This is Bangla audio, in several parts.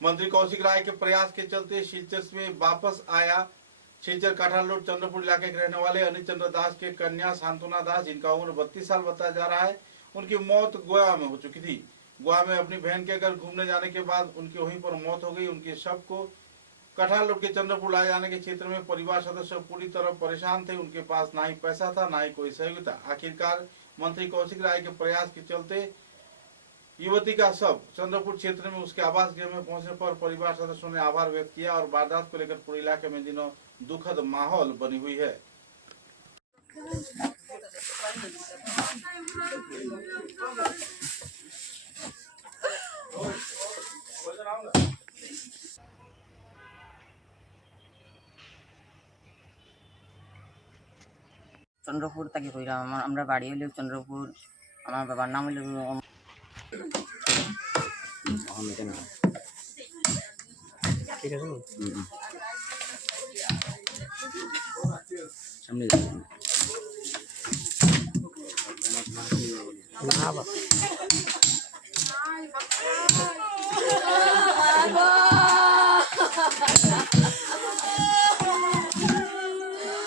मंत्री कौशिक राय के प्रयास के चलते सिलचर में वापस आया सिलचर काठाल रोड चंद्रपुर इलाके के रहने वाले अनिल चंद्र दास के कन्या सांत्वना दास, जिनका उम्र 32 साल बताया जा रहा है। उनकी मौत गोवा में हो चुकी थी। गोवा में अपनी बहन के घर घूमने जाने के बाद उनकी वहीं पर मौत हो गई। उनके शव को कठाल रोड के चंद्रपुर लाए जाने के क्षेत्र में परिवार सदस्य पूरी तरह परेशान थे। उनके पास ना ही पैसा था, ना ही कोई सहयोग था। आखिरकार मंत्री कौशिक राय के प्रयास के चलते युवती का शव चंद्रपुर क्षेत्र में उसके आवास गृह में पहुंचने पर परिवार सदस्यों ने आभार व्यक्त किया और वारदात को लेकर पूरे इलाके में दिनों दुखद माहौल बनी हुई है। चंद्रपुर तक कईलाम আমরা বাড়ি হইল চন্দ্রপুর। আমার বাবার নাম হইল ঠিক আছে সামনে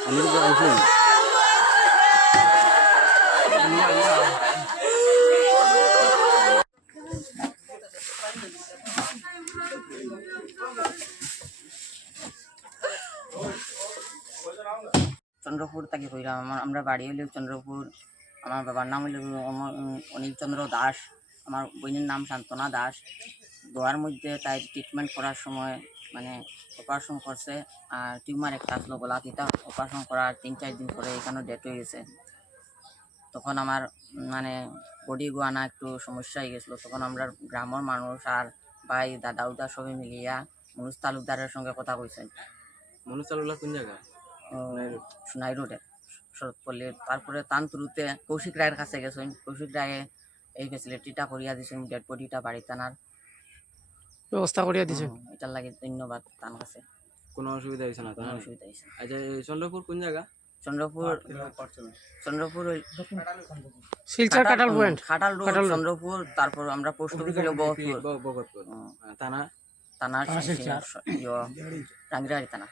আমি তো আইছি চন্দ্রপুর থেকে কইলাম আমরা বাড়ি হইল চন্দ্রপুর। আমার বাবার নাম হইল অনিল চন্দ্র দাস, আমার বোনের নাম সান্ত্বনা দাস। গোয়ার মধ্যে তাই ট্রিটমেন্ট করার সময় মানে অপারেশন করছে, আর টিউমার একটা আসলো গলাতিটা। অপারেশন করার 3-4 দিন পরে এখানে ডেথ হয়ে গেছে। তখন আমার মানে বডি গোয়ানা একটু সমস্যা হয়ে গেছিলো। তখন আমরা গ্রামের মানুষ আর ভাই দাদা উদা সবাই মিলিয়া মনুজ তালুকদারের সঙ্গে কথা কইছেন। মনুজ তালুকদার কোন জায়গা? সোনাই রোডে শরৎপল্লীর। তারপরে তান্ত্রুতে কৌশিক রায়ের কাছে গেছেন। কৌশিক রায়ে এই ফেসিলিটিটা করিয়া দিয়েছেন, ডেড বডিটা বাড়িতে আনার ব্যবস্থা করিয়া দিয়েছেন। এটার লাগে ধন্যবাদ তার কাছে। কোনো অসুবিধা হয়েছে না? কোনো অসুবিধা হয়েছে। আচ্ছা, চন্দ্রপুর কোন জায়গা? চন্দ্রপুর শিলচর কাটাল পয়েন্ট, খাটাল রোড চন্দ্রপুর। তারপর আমরা পোস্ট অফিস হইল বগতপুর থানা রাঙ্গিরাড়ি থানা।